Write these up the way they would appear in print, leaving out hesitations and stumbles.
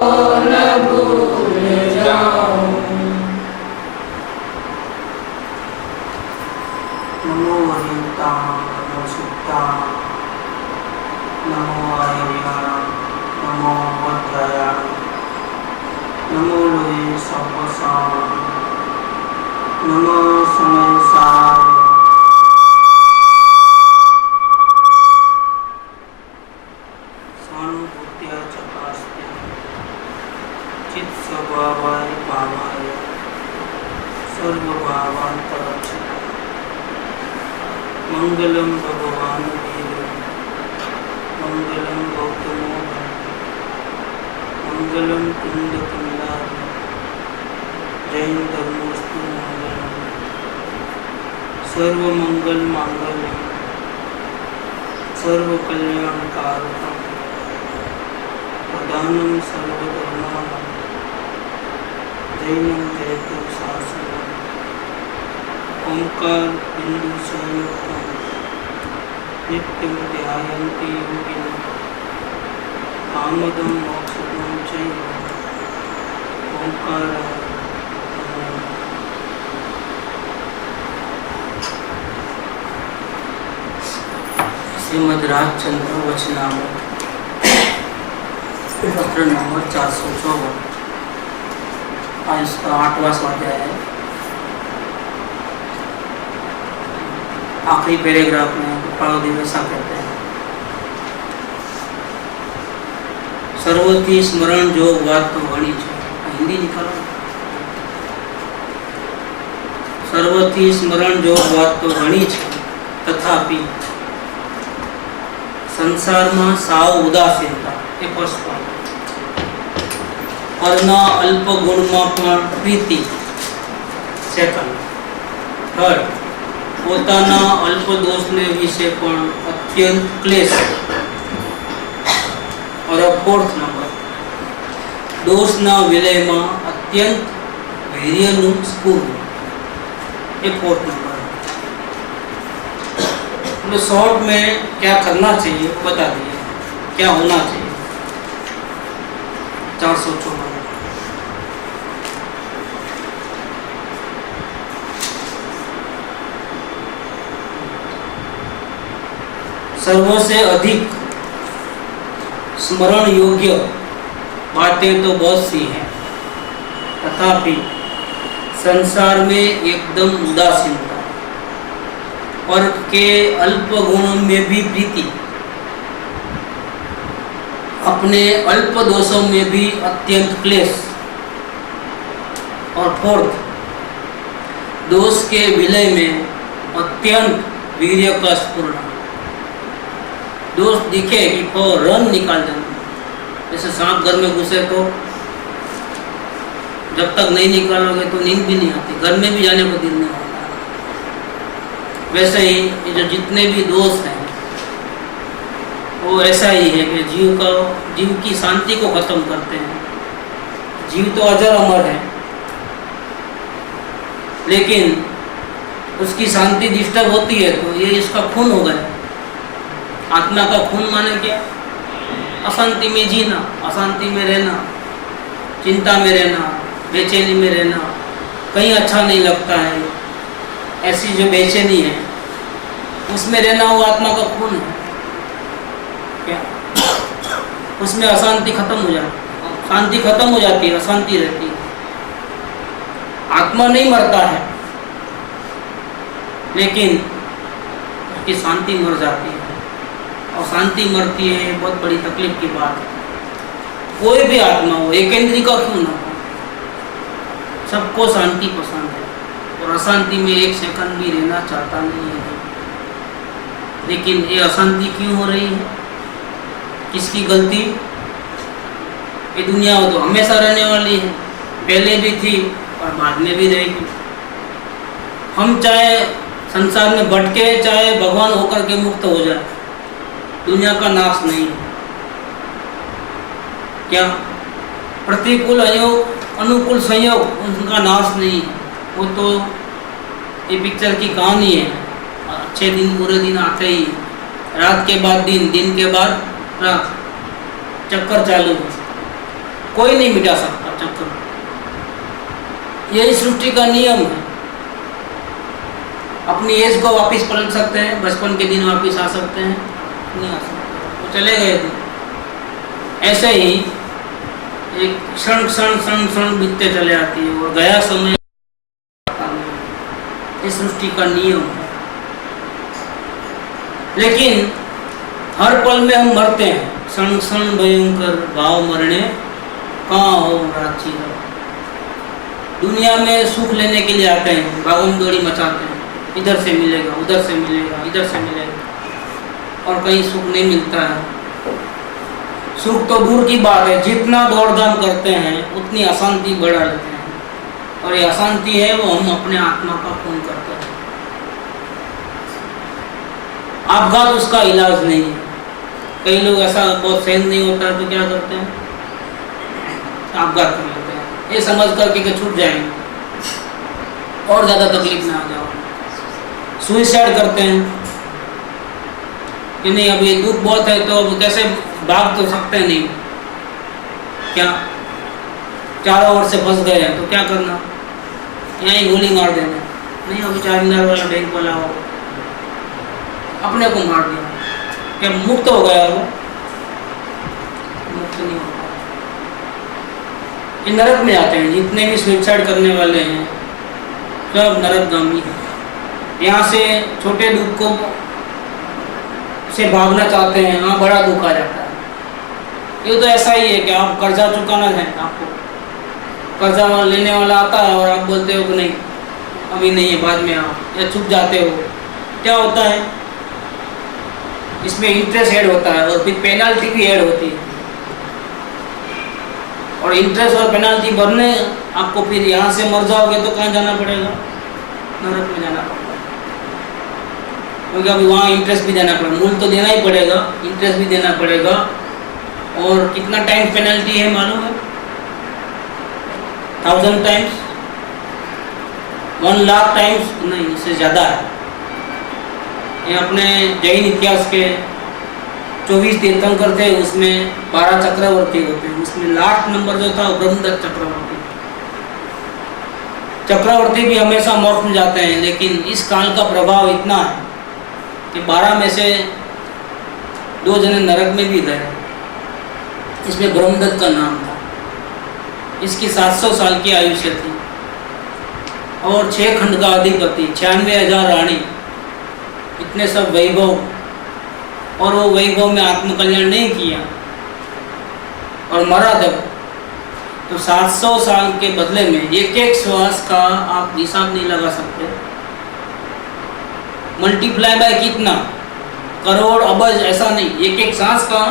न भूल जाऊं। नमो वरिष्ठां नमो सुप्तां नमो वायव्यां नमो भद्रायां नमो लोये सर्वसां नमो समयसाय सानुभूत्या चकास्त्या चित्स्वभावाय भावाय सर्वभावान्तरक्षिताय मंगलम भगवान वीर मंगलम गौतमो मंगलम कुंद कुंडार जैन धर्मोस्तु मंगलम सर्व मंगल मांगल्यम सर्व कल्याण कारकम प्रधानम सर्वधर्माणां जैनम जयतु शासनम ओंकार बिंदु संयुक्तम नित्यं ध्यायन्ति योगिनः कामदं मोक्षदं चैव ओंकाराय नमः। श्रीमद् राजचंद्र वचनामृत पत्र नंबर 454। आज इसका 8वां स्वाध्याय है। आखिरी पैराग्राफ में गोपाल ऐसा कहते हैं, सर्वथी स्मरण जो बात तो घनी है। हिंदी निकालो। सर्वथी स्मरण जो बात तो घनी है, तथापि संसार में साव उदासीनता ए फर्स्ट पॉइंट और न अल्प गुण में प्रीति सेकंड थर्ड પોતાના અલ્પ દોષને વિશે પણ અત્યંત ક્લેશ और फोर्थ नंबर दोषના વિલયમાં અત્યંત વીર્યનું સ્ફૂર્ત ये फोर्थ नंबर है। तो शॉर्ट में क्या करना चाहिए बता दिए, क्या होना चाहिए। 454 सर्वसे अधिक स्मरण योग्य बातें तो बहुत सी हैं, तथापि संसार में एकदम उदासीनता और के अल्प गुणों में भी प्रीति, अपने अल्प दोषों में भी अत्यंत क्लेश और फोर्थ दोष के विलय में अत्यंत वीर्य का स्फुरण। दोस्त दिखे कि फौरन निकाल देना। जैसे सांप घर में घुसे तो जब तक नहीं निकालोगे तो नींद भी नहीं आती, घर में भी जाने को दिल नहीं होता। वैसे ही ये जो जितने भी दोस्त हैं वो ऐसा ही है कि जीव की शांति को खत्म करते हैं। जीव तो अजर अमर है, लेकिन उसकी शांति डिस्टर्ब होती है तो ये इसका खून हो गया। आत्मा का खून माने क्या? अशांति में जीना, अशांति में रहना, चिंता में रहना, बेचैनी में रहना, कहीं अच्छा नहीं लगता है, ऐसी जो बेचैनी है उसमें रहना वो आत्मा का खून है क्या? उसमें अशांति खत्म हो जाती, शांति खत्म हो जाती है, अशांति रहती है। आत्मा नहीं मरता है, लेकिन उसकी शांति मर जाती है। और शांति मरती है, बहुत बड़ी तकलीफ की बात है। कोई भी आत्मा हो, एकेंद्री का क्यों ना हो, सबको शांति पसंद है और अशांति में एक सेकंड भी रहना चाहता नहीं है। लेकिन ये अशांति क्यों हो रही है? किसकी गलती? ये दुनिया तो हमेशा रहने वाली है, पहले भी थी और बाद में भी रहेगी। हम चाहे संसार में भटके, चाहे भगवान होकर के मुक्त हो जाए, दुनिया का नाश नहीं है। क्या प्रतिकूल अनुकूल संयोग उनका नाश नहीं है। वो तो ये पिक्चर की कहानी है। अच्छे दिन बुरे दिन आते ही, रात के बाद दिन, दिन के बाद रात, चक्कर चालू। कोई नहीं मिटा सकता चक्र। यही सृष्टि का नियम है। अपनी एज को वापस पलट सकते हैं, बचपन के दिन वापस आ सकते हैं? नहीं आ सकते, वो चले गए थे। ऐसे ही एक क्षण क्षण क्षण क्षण बीतते चले आती है और गया समय इस सृष्टि का नियम है। लेकिन हर पल में हम मरते हैं। क्षण क्षण भयंकर भाव मरने कहाँ हो राची हो। दुनिया में सुख लेने के लिए आते हैं, भागम दौड़ी मचाते हैं, इधर से मिलेगा, उधर से मिलेगा, इधर से मिलेगा, और कहीं सुख नहीं मिलता है। सुख तो दूर की बात है, जितना दौड़ धाम करते हैं उतनी अशांति बढ़ा लेते हैं, और ये अशांति है वो हम अपने आत्मा का खून करते हैं। आपघात उसका इलाज नहीं है। कई लोग ऐसा बहुत सहन नहीं होता है तो क्या करते हैं, आपघात कर लेते हैं, ये समझ करके कि छूट जाएंगे और ज़्यादा तकलीफ में आ जाओ। सुइसाइड करते हैं कि नहीं अब ये दुख बहुत है तो अब कैसे भाग तो सकते नहीं, क्या चारों ओर से फंस गए हैं तो क्या करना, यहीं गोली मार देना। नहीं अभी चारमीनार वाला बैंक वाला हो, अपने को मार दिया, क्या मुक्त हो गया वो? मुक्त नहीं हो पाया। ये नरक में जाते हैं, जितने भी सुइसाइड करने वाले हैं सब नरकगामी हैं। यहाँ से छोटे दुख को से भागना चाहते हैं, वहाँ बड़ा दुख आ जाता है। ये तो ऐसा ही है कि आप कर्जा चुकाना है, आपको कर्जा लेने वाला आता है और आप बोलते हो कि नहीं अभी नहीं है बाद में आओ, या चुप जाते हो। क्या होता है इसमें इंटरेस्ट ऐड होता है और फिर पेनल्टी भी ऐड होती है, और इंटरेस्ट और पेनल्टी भरने आपको फिर यहाँ से मर जाओगे तो कहाँ जाना पड़ेगा, नरक में जाना पड़ेगा। क्योंकि अभी वहाँ इंटरेस्ट भी देना पड़ेगा, मूल तो देना ही पड़ेगा, इंटरेस्ट भी देना पड़ेगा। और कितना टाइम पेनल्टी है मालूम है? 1000 टाइम्स, 1 लाख टाइम्स नहीं, इससे ज़्यादा है। ये अपने जैन इतिहास के 24 तीर्थंकर थे, उसमें 12 चक्रवर्ती होते हैं, उसमें लास्ट नंबर जो था वो ब्रह्मदत्त चक्रवर्ती। चक्रवर्ती भी हमेशा मोक्ष में जाते हैं, लेकिन इस काल का प्रभाव इतना है कि 12 में से 2 जने नरक में भी गए। इसमें ब्रह्मदत्त का नाम था। इसकी 700 साल की आयुष्य थी और 6 खंड का अधिपति, 96,000 रानी, इतने सब वैभव, और वो वैभव में आत्मकल्याण नहीं किया और मरा जब, तो 700 साल के बदले में एक एक श्वास का आप हिसाब नहीं लगा सकते। मल्टीप्लाई बाय कितना, करोड़ अबज, ऐसा नहीं, एक एक सांस का,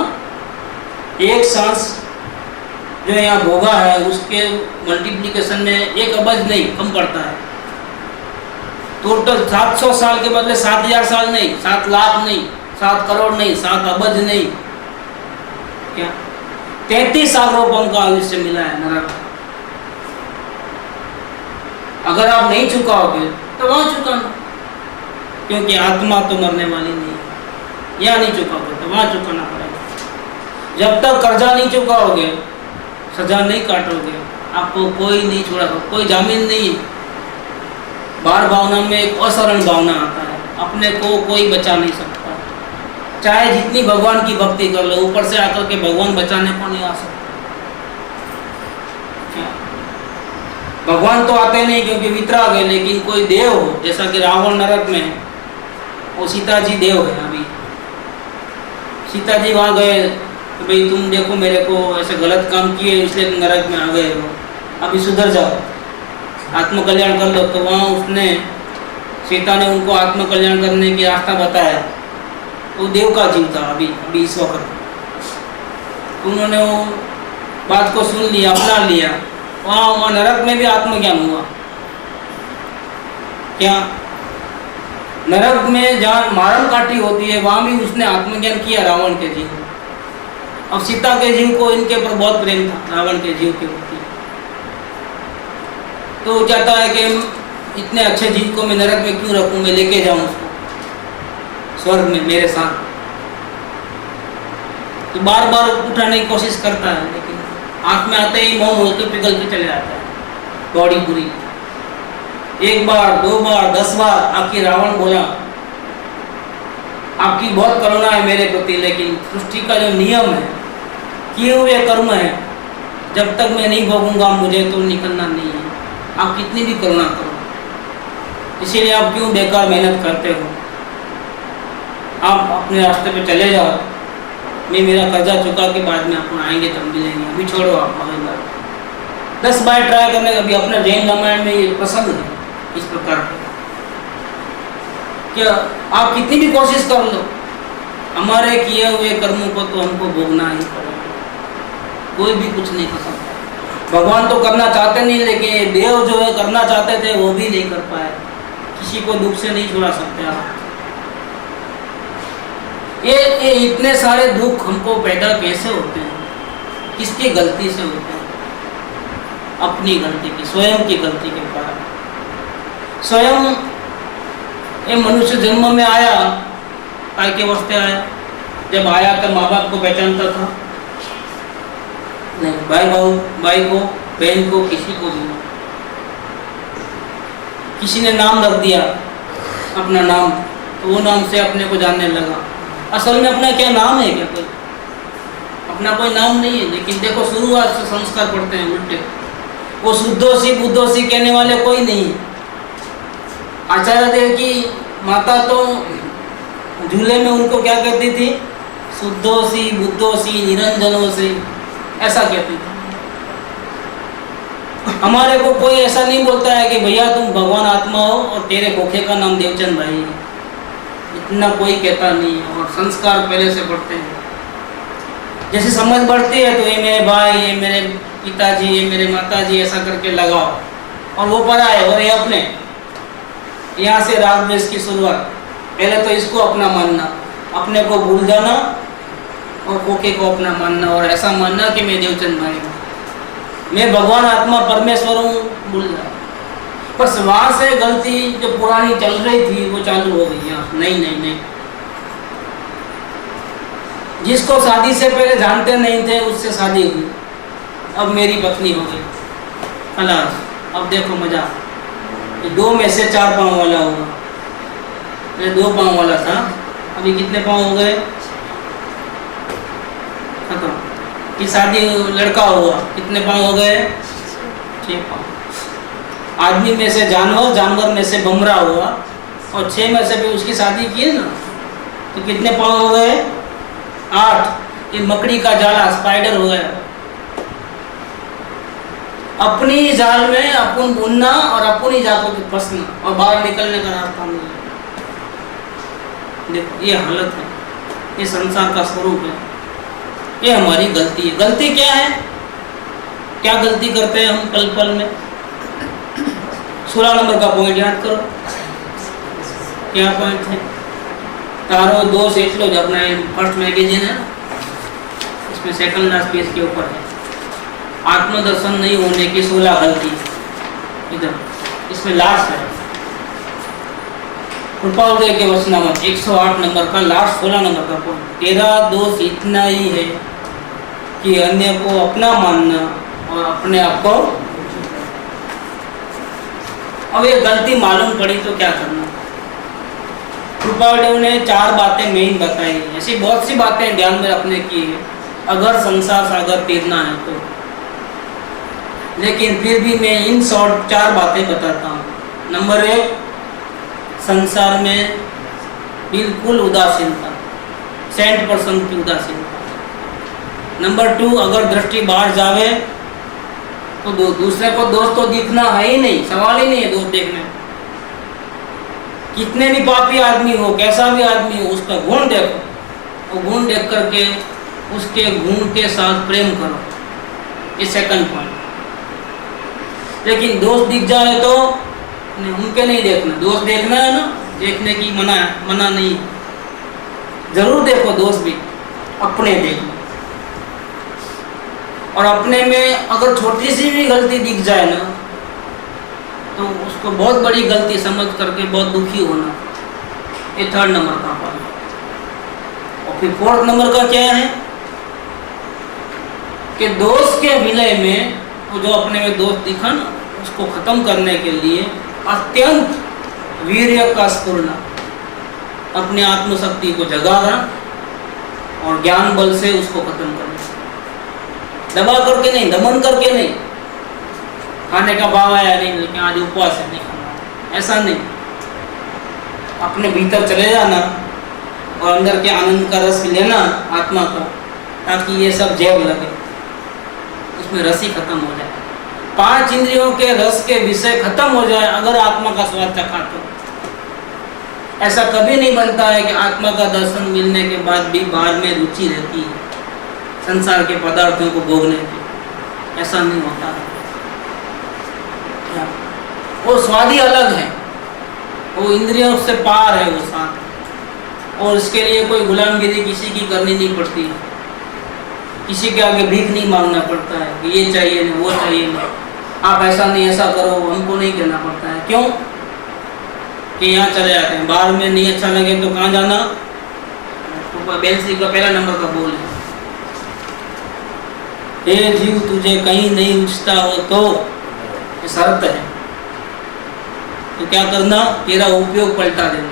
एक सांस जो यहाँ भोगा है उसके मल्टीप्लिकेशन में 1 अबज नहीं कम पड़ता है। टोटल 700 साल के बदले 7000 साल नहीं, 7 लाख नहीं, 7 करोड़ नहीं, 7 अबज नहीं, क्या 33 सागरोपम का आयुष्य मिला है नरक। अगर आप नहीं चुकाओगे तो वहां चुकाना, क्योंकि आत्मा तो मरने वाली नहीं है। यहाँ नहीं चुकाओगे तो वहां चुकाना पड़ेगा। जब तक कर्जा नहीं चुकाओगे, सजा नहीं काटोगे, आपको कोई नहीं छोड़ा, कोई जामीन नहीं है। बार भावना में एक असाधारण भावना आता है, अपने को कोई बचा नहीं सकता, चाहे जितनी भगवान की भक्ति कर लो, ऊपर से आकर के भगवान बचाने को नहीं आ सकता। भगवान तो आते नहीं क्योंकि वितराग है, लेकिन कोई देव हो, जैसा कि रावण नरक में है, वो सीता जी देव है। अभी सीता जी वहाँ गए तो भाई तुम देखो मेरे को ऐसे गलत काम किए इसलिए तुम नरक में आ गए हो, अभी सुधर जाओ, आत्मकल्याण कर लो। तो वहाँ उसने, सीता ने उनको आत्मकल्याण करने की रास्ता बताया। वो देव का जीव था अभी इस वक्त। उन्होंने वो बात को सुन लिया, अपना लिया। वहाँ नरक में भी आत्मज्ञान हुआ। क्या नरक में जहाँ मारम काटी होती है वहाँ भी उसने आत्मज्ञान किया रावण के जीव। अब सीता के जीव को इनके ऊपर बहुत प्रेम था, रावण के जीव के प्रति। तो वो चाहता है कि इतने अच्छे जीव को मैं नरक में क्यों रखूं, मैं लेके जाऊं उसको स्वर्ग में मेरे साथ। तो बार बार उठाने की कोशिश करता है, लेकिन आँख में आते ही मौन होकर पिघल के चले जाता है बॉडी पूरी। एक बार, 2 बार, 10 बार आखिर रावण बोला आपकी बहुत करुणा है मेरे प्रति, लेकिन सृष्टि का जो नियम है, किए हुए कर्म है, जब तक मैं नहीं भोगूंगा मुझे तो निकलना नहीं है। आप कितनी भी करुणा करो, इसीलिए आप क्यों बेकार मेहनत करते हो? आप अपने रास्ते पे चले जाओ, मैं मेरा कर्जा चुका के बाद में अपन आएंगे तब मिलेंगे, अभी छोड़ो आप अगली बार। 10 बार ट्राई करने का भी अपना जैन रामायण में ये प्रसंग है इस प्रकार क्या आप कितनी भी कोशिश कर लो, हमारे किए हुए कर्मों को तो हमको भोगना ही पड़ेगा, कोई भी कुछ नहीं कर सकता। भगवान तो करना चाहते नहीं, लेकिन देव जो है करना चाहते थे वो भी नहीं कर पाए। किसी को दुख से नहीं छुड़ा सकते आप। ये इतने सारे दुख हमको पैदा कैसे होते हैं? किसकी गलती से होते हैं? अपनी गलती की, स्वयं की गलती के कारण। स्वयं ये मनुष्य जन्म में आया, काय के वास्ते आया? जब आया तो माँ बाप को पहचानता था नहीं, भाई को, बहन को, किसी को भी। किसी ने नाम रख दिया अपना नाम, तो वो नाम से अपने को जानने लगा। असल में अपना क्या नाम है? क्या कोई अपना कोई नाम नहीं है। लेकिन देखो शुरुआत से संस्कार पड़ते हैं उल्टे। वो शुद्धोसी बुद्धोसी कहने वाले कोई नहीं। आचार्य देव की माता तो झूले में उनको क्या कहती थी? शुद्धोसी बुद्धोसी निरंजनोसी, ऐसा कहती थी। हमारे को कोई ऐसा नहीं बोलता है कि भैया तुम भगवान आत्मा हो और तेरे खोखे का नाम देवचंद भाई है, इतना कोई कहता नहीं है। और संस्कार पहले से बढ़ते हैं। जैसे समझ बढ़ती है तो ये मेरे भाई, ये मेरे पिताजी, ये मेरे माताजी, ऐसा करके लगाओ। और वो परा है और ये अपने, यहाँ से राग द्वेष की शुरुआत। पहले तो इसको अपना मानना, अपने को भूल जाना, और खोखे को अपना मानना, और ऐसा मानना कि मैं देवचंद भाई हूँ, मैं भगवान आत्मा परमेश्वर हूँ, भूल जाओ। बस वहाँ से गलती जो पुरानी चल रही थी वो चालू हो गई। नहीं नहीं नहीं, जिसको शादी से पहले जानते नहीं थे उससे शादी हुई, अब मेरी पत्नी हो गई, खलास। अब देखो मजा, 2 में से 4 पाँव वाला होगा। ये 2 पाँव वाला था, अभी कितने पाँव हो गए? खत्म। कि शादी लड़का हुआ, कितने पाँव हो गए? 6 पाँव। आदमी में से जानवर, जानवर में से बमरा हुआ, और 6 में से भी उसकी शादी की है ना, तो कितने पाँव हो गए? 8। ये मकड़ी का जाला, स्पाइडर हो गया। अपनी जाल में अपन बुनना और अपनी जातों की फंसना, और बाहर निकलने का रास्ता नहीं है। देखो ये हालत है, ये संसार का स्वरूप है, ये हमारी गलती है। गलती क्या है? क्या गलती करते हैं हम पल पल में? 16 नंबर का पॉइंट याद करो, क्या पॉइंट है? तारो दोष एक लो, जो अपना फर्स्ट मैगजीन है, इसमें सेकंड लास्ट पेज के ऊपर है, आत्मदर्शन नहीं होने की 16 गलती। इधर इसमें लास्ट है, कृपालदेव के वचनामृत 108 नंबर का लास्ट 16 नंबर का पॉइंट। तेरा दोष इतना ही है कि अन्य को अपना मानना और अपने आप को। अब ये गलती मालूम पड़ी तो क्या करना? कृपालदेव ने 4 बातें मेन बताई। ऐसी बहुत सी बातें ध्यान में रखने की है अगर संसार सागर तीरना है तो। लेकिन फिर भी मैं इन शॉर्ट 4 बातें बताता हूँ। नंबर 1, संसार में बिल्कुल उदासीनता, 100% की उदासीनता। नंबर 2, अगर दृष्टि बाहर जावे तो दूसरे को दोष तो दिखना है ही नहीं, सवाल ही नहीं है दोष देखने। कितने भी पापी आदमी हो, कैसा भी आदमी हो, उसका गुण देखो, और गुण देख करके उसके गुण के साथ प्रेम करो। ये सेकंड पॉइंट। लेकिन दोष दिख जाए तो उनके नहीं देखना। दोष देखना है ना, देखने की मना नहीं, जरूर देखो दोष भी, अपने देखो। और अपने में अगर छोटी सी भी गलती दिख जाए ना, तो उसको बहुत बड़ी गलती समझ करके बहुत दुखी होना। ये 3rd नंबर का पॉइंट। और फिर 4th नंबर का क्या है? कि दोष के विलय में वो जो अपने में दोष दिखा ना, उसको खत्म करने के लिए अत्यंत वीर्य का स्फुरना, अपने आत्मशक्ति को जगाना और ज्ञान बल से उसको खत्म करना। दबा करके नहीं, दमन करके नहीं, खाने का भाव आया नहीं लेकिन आज उपवास है नहीं खाना, ऐसा नहीं। अपने भीतर चले जाना और अंदर के आनंद का रस लेना आत्मा का, ताकि ये सब जैव लगे, उसमें रस ही खत्म हो जाए। 5 इंद्रियों के रस के विषय खत्म हो जाए अगर आत्मा का स्वाद चखा तो। ऐसा कभी नहीं बनता है कि आत्मा का दर्शन मिलने के बाद भी बाहर में रुचि रहती है संसार के पदार्थों को भोगने की, ऐसा नहीं होता है। वो स्वाद ही अलग है, वो इंद्रियों से पार है वो स्वाद। और इसके लिए कोई गुलामगिरी किसी की करनी नहीं पड़ती है, किसी के आगे भीख नहीं मांगना पड़ता है कि ये चाहिए नहीं वो चाहिए नहीं, आप ऐसा नहीं ऐसा करो, हमको नहीं कहना पड़ता है। क्यों कि यहाँ चले जाते हैं, बाहर में नहीं अच्छा लगे तो कहाँ जाना, तो बेंसी का पहला नंबर का बोल है, हे जीव तुझे कहीं नहीं उठता हो तो ये शर्त है, तो क्या करना, तेरा उपयोग पलटा देना।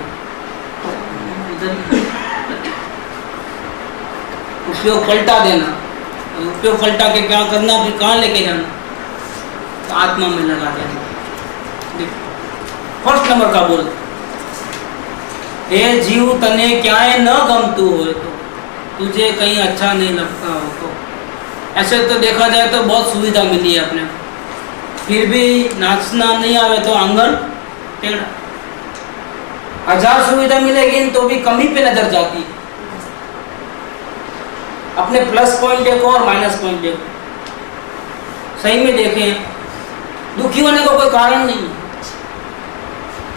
उपयोग पलटा देना, उपयोग पलटा के क्या करना, फिर कहाँ लेके जाना, तो आत्मा में लगा देना। फर्स्ट नंबर का बोल, हे जीव तने क्या है न गमतू हो तो, तुझे कहीं अच्छा नहीं लगता हो तो। ऐसे तो देखा जाए तो बहुत सुविधा मिली है अपने, फिर भी नाचना नहीं आवे तो आंगन टेढ़ा। 1000 सुविधा मिलेगी तो भी कमी पे नजर जाती है। अपने प्लस पॉइंट देखो और माइनस पॉइंट देखो, सही में देखें, दुखी होने का कोई कारण नहीं है।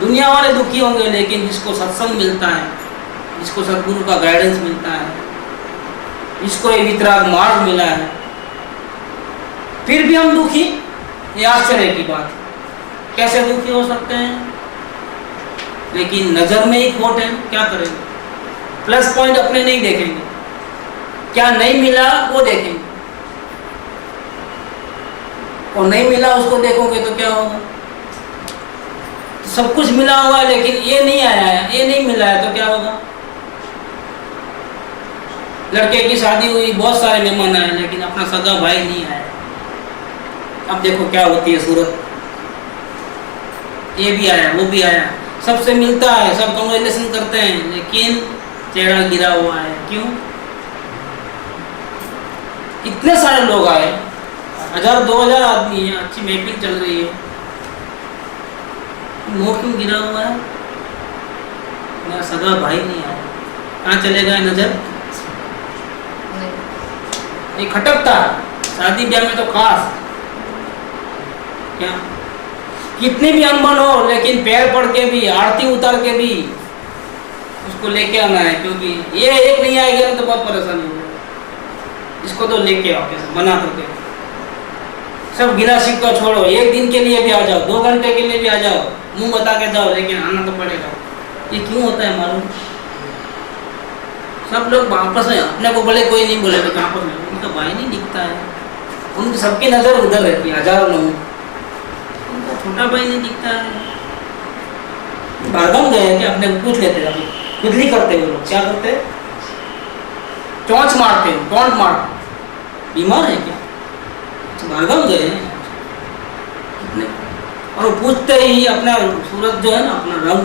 दुनिया वाले दुखी होंगे, लेकिन जिसको सत्संग मिलता है, जिसको सद्गुरु का गाइडेंस मिलता है, जिसको ये वितराग मार्ग मिला है, फिर भी हम दुखी, ये आश्चर्य की बात है। कैसे दुखी हो सकते हैं? लेकिन नजर में ही खोट है, क्या करेंगे? प्लस पॉइंट अपने नहीं देखेंगे, क्या नहीं मिला वो देखेंगे, और नहीं मिला उसको देखोगे तो क्या होगा? सब कुछ मिला हुआ है लेकिन ये नहीं आया है, ये नहीं मिला है तो क्या होगा? लड़के की शादी हुई, बहुत सारे मेहमान आए, लेकिन अपना सगा भाई नहीं आया। अब देखो क्या होती है सूरत, ये भी आया वो भी आया, सबसे मिलता है, सब कांग्रेचुलेशन करते हैं, लेकिन चेहरा गिरा हुआ है। क्यों? इतने सारे लोग आए, 1000-2000 आदमी है, अच्छी महफिल चल रही है, मुंह क्यों गिरा हुआ है? मेरा सगा भाई नहीं आया, कहाँ चलेगा नजर? ये खटकता, शादी ब्याह में तो खास, क्या कितनी भी अनबन हो, लेकिन पैर पड़ के भी, आरती उतार के भी उसको लेके आना है, क्योंकि ये एक नहीं आएगा तो बहुत परेशानी होगी। इसको तो लेके आओ, कैसे बना करके, सब गिला शिकवा छोड़ो, एक दिन के लिए भी आ जाओ, 2 घंटे के लिए भी आ जाओ, मुंह बता के जाओ, लेकिन आना तो पड़ेगा। ये क्यों होता है मालूम? सब लोग आपस में, अपने को बोले कोई नहीं बोले, लेकिन आपस में उनका भाई नहीं दिखता है, उनकी सबकी नजर उधर रहती है, हजारों लोग, उनका छोटा भाई नहीं दिखता है। भागम गए कि अपने को पूछ लेते हैं, खुदली करते हुए लोग क्या करते, चौंच मारते हैं, टोंट मारते, बीमार है क्या? भागम गए हैं। और वो पूछते ही अपना सूरत जो है ना, अपना रंग,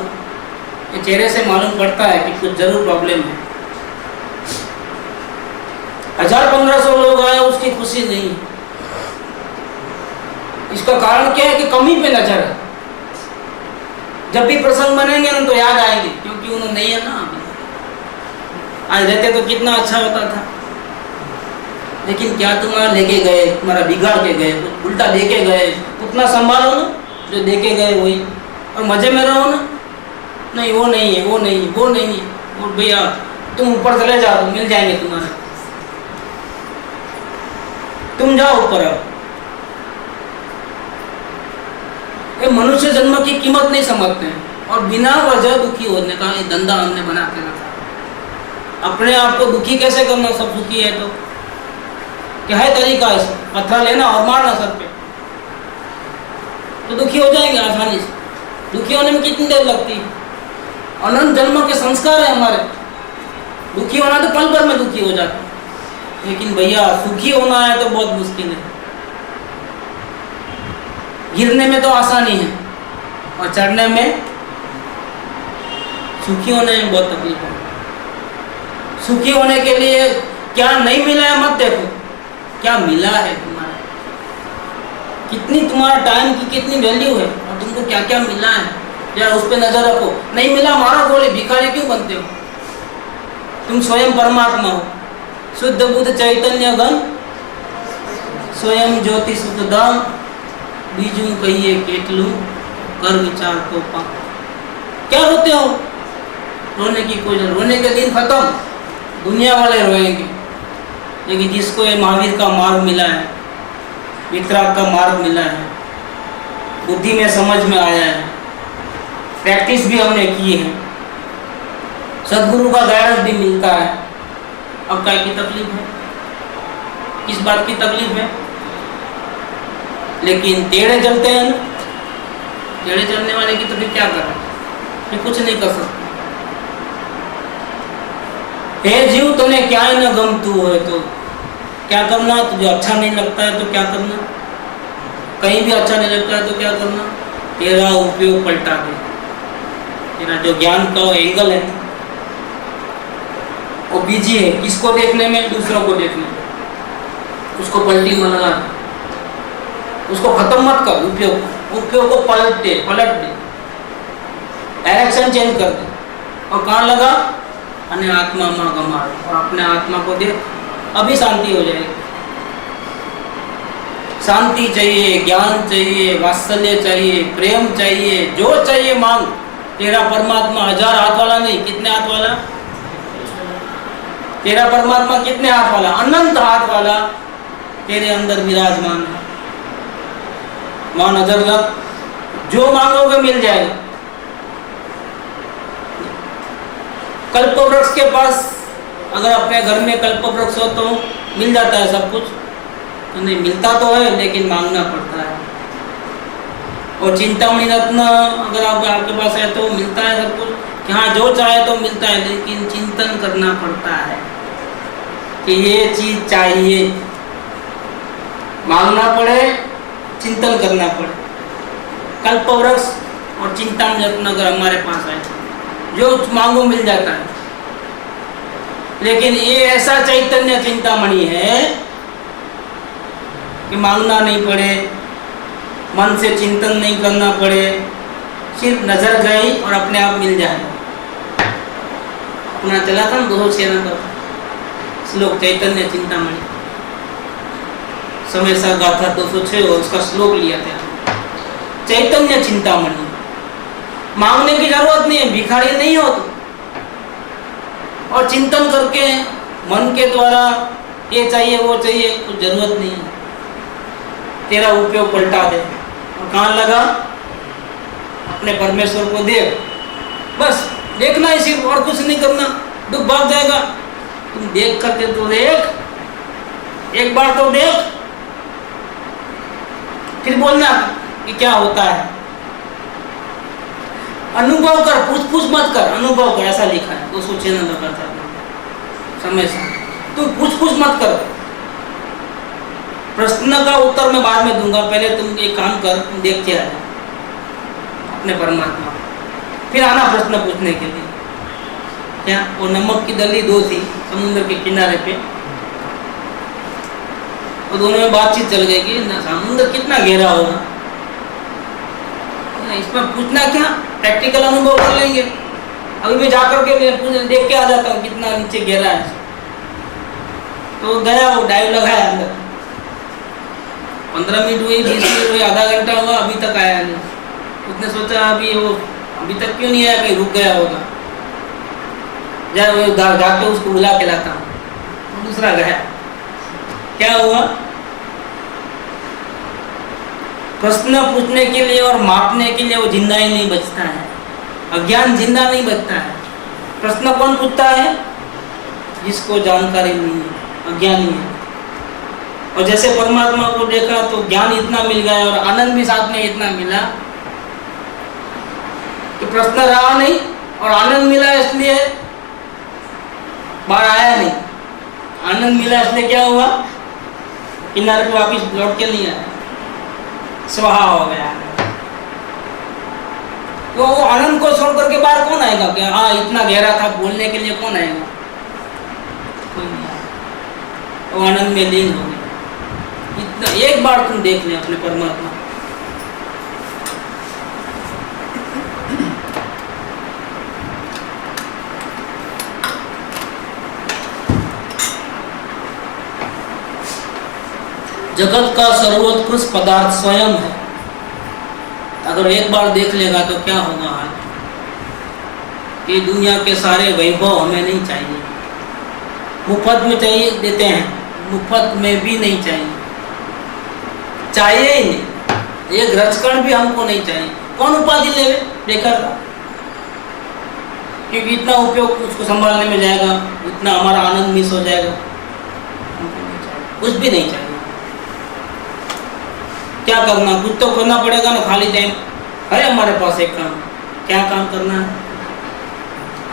ये चेहरे से मालूम पड़ता है कि कुछ जरूर प्रॉब्लम है। 1000-1500 लोग आए, उसकी खुशी नहीं। इसका कारण क्या है कि कमी पे नजर है। जब भी प्रसंग बनेंगे ना तो याद आएंगे, क्योंकि उन्होंने नहीं है ना अभी। आज रहते तो कितना अच्छा होता था, लेकिन क्या तुम्हारा लेके गए, तुम्हारा बिगाड़ के गए, कुछ उल्टा देके गए, उतना संभालो ना, जो देके गए वही, और मजे में रहो ना। नहीं वो नहीं है, वो नहीं, वो नहीं है, वो भैया तुम ऊपर चले जाओ, मिल जाएंगे तुम्हारे, तुम जाओ ऊपर। आओ, ये मनुष्य जन्म की कीमत नहीं समझते हैं, और बिना वजह दुखी होने का ये धंधा हमने बना के रखा। अपने आप को दुखी कैसे करना, सब दुखी है तो क्या है तरीका है? पत्थर लेना और मारना सर पे, तो दुखी हो जाएंगे आसानी से। दुखी होने में कितनी देर लगती है? अनंत जन्म के संस्कार है हमारे। दुखी होना तो पल भर में दुखी हो जाता है, लेकिन भैया सुखी होना है तो बहुत मुश्किल है। गिरने में तो आसानी है और चढ़ने में, सुखी होने में बहुत तकलीफ है। सुखी होने के लिए क्या नहीं मिला है मत देखो, क्या मिला है तुम्हारा, कितनी तुम्हारा टाइम की कितनी वैल्यू है और तुमको क्या क्या मिला है, जरा उस पर नजर रखो। नहीं मिला मारा बोले, भिखारी क्यों बनते हो? तुम स्वयं परमात्मा हो, शुद्ध बुद्ध चैतन्य घन, स्वयं ज्योति सुख धाम, बीजू कहिए केटलू कर विचार को पा। क्या रोते हो? रोने की कोई नहीं, रोने के दिन खत्म, दुनिया वाले रोएंगे। लेकिन जिसको ये महावीर का मार्ग मिला है, वितराग का मार्ग मिला है, बुद्धि में समझ में आया है, प्रैक्टिस भी हमने की है, सदगुरु का गाइडेंस भी मिलता है, अब क्या की तकलीफ है? किस बात की तकलीफ है? लेकिन टेढ़े चलते हैं ना, टेढ़े चलने वाले की तो फिर क्या करें? फिर कुछ नहीं कर सकते। हे जीव तूने क्या ही न गम तू है तो क्या करना? तुझे अच्छा नहीं लगता है तो क्या करना? कहीं भी अच्छा नहीं लगता है तो क्या करना? तेरा उपयोग पलटा दे। तेरा जो ज्ञान का एंगल है वो बिजी है, किसको देखने में? दूसरों को देखने में। उसको पलटी में लगा, उसको खत्म मत कर। उपयोग को पलट दे, डायरेक्शन चेंज कर दे। और कहाँ लगा? अन्य आत्मा माँ गमार, और अपने आत्मा को दे, अभी शांति हो जाएगी। शांति चाहिए, ज्ञान चाहिए, वात्सल्य चाहिए, प्रेम चाहिए, जो चाहिए मांग। तेरा परमात्मा 1000 हाथ वाला नहीं, कितने हाथ वाला? तेरा परमात्मा कितने हाथ वाला? अनंत हाथ वाला तेरे अंदर विराजमान है। वहां नजर रख, जो मांगोगे मिल जाएगा। कल्प वृक्ष के पास अगर अपने घर में कल्प वृक्ष हो तो मिल जाता है सब कुछ? तो नहीं, मिलता तो है लेकिन मांगना पड़ता है। और चिंतामणि रत्न अगर आपके पास है तो मिलता है सब कुछ, कि हाँ जो चाहे तो मिलता है, लेकिन चिंतन करना पड़ता है कि ये चीज चाहिए। मांगना पड़े, चिंतन करना पड़े। कल्प वृक्ष और चिंतामणि रत्न अगर हमारे पास है, जो मांगो मिल जाता है। लेकिन ये ऐसा चैतन्य चिंतामणि है कि मांगना नहीं पड़े, मन से चिंतन नहीं करना पड़े, सिर्फ नजर गई और अपने आप मिल जाए। अपना चला था 206 नंबर श्लोक चैतन्य चिंतामणि, समय सा गाथा 206 और उसका श्लोक लिया था। चैतन्य चिंतामणि, मांगने की जरूरत नहीं है, भिखारी नहीं हो तो। और चिंतन करके मन के द्वारा ये चाहिए वो चाहिए, कुछ जरूरत नहीं है। तेरा उपयोग पलटा दे। और कहाँ लगा? अपने परमेश्वर को देख, बस देखना ही सिर्फ, और कुछ नहीं करना, दुख भाग जाएगा। तुम देख करके तो देख, एक बार तो देख, फिर बोलना कि क्या होता है। अनुभव कर, पूछ मत कर, अनुभव कर, ऐसा लिखा है 206 नंबर का था समय से। तुम पूछ मत कर। प्रश्न का उत्तर मैं बाद में दूंगा, पहले तुम एक काम कर, तुम देख के आ जा अपने परमात्मा, फिर आना प्रश्न पूछने के लिए। क्या वो नमक की दली 2 थी समुद्र के किनारे पे, और दोनों में बातचीत चल गई कि समुद्र कितना गहरा होगा। इसमें पूछना क्या, प्रैक्टिकल अनुभव कर लेंगे। अभी मैं जाकर के देख के आ जाता हूँ कितना नीचे गहरा है। तो गया, वो डाइव लगाया अंदर, 15 मिनट हुई, 20 मिनट हुई, आधा घंटा हुआ, अभी तक आया नहीं। उसने सोचा अभी वो अभी तक क्यों नहीं आया, कहीं रुक गया होगा, जब जाके उसको बुला के लाता हूँ। दूसरा गया, क्या हुआ? प्रश्न पूछने के लिए और मापने के लिए वो जिंदा ही नहीं बचता है, अज्ञान जिंदा नहीं बचता है। प्रश्न कौन पूछता है? जिसको जानकारी नहीं है, अज्ञानी है। और जैसे परमात्मा को देखा तो ज्ञान इतना मिल गया और आनंद भी साथ में इतना मिला कि प्रश्न रहा नहीं, और आनंद मिला इसलिए बाहर आया नहीं। आनंद मिला इसलिए क्या हुआ, किनारे पे वापिस लौट के नहीं आया, स्वाहा हो गया। तो वो आनंद को छोड़ करके बाहर कौन आएगा? क्या हाँ इतना गहरा था, बोलने के लिए कौन आएगा? कोई नहीं आएगा। वो आनंद में लीन हो गया। इतना एक बार तुम देख ले अपने परमात्मा। जगत का सर्वोत्कृष्ट पदार्थ स्वयं है। अगर एक बार देख लेगा तो क्या होगा हाल? ये दुनिया के सारे वैभव हमें नहीं चाहिए। मुफ्त में चाहिए देते हैं, मुफ्त में भी नहीं चाहिए, चाहिए ही नहीं। एक रजकण भी हमको नहीं चाहिए। कौन उपाधि लेवे बेकार का? क्योंकि इतना उपयोग उसको संभालने में जाएगा, इतना हमारा आनंद मिस हो जाएगा। कुछ भी नहीं चाहिए। क्या करना? कुछ तो करना पड़ेगा ना। खाली टाइम है हमारे पास एक काम, क्या काम करना है?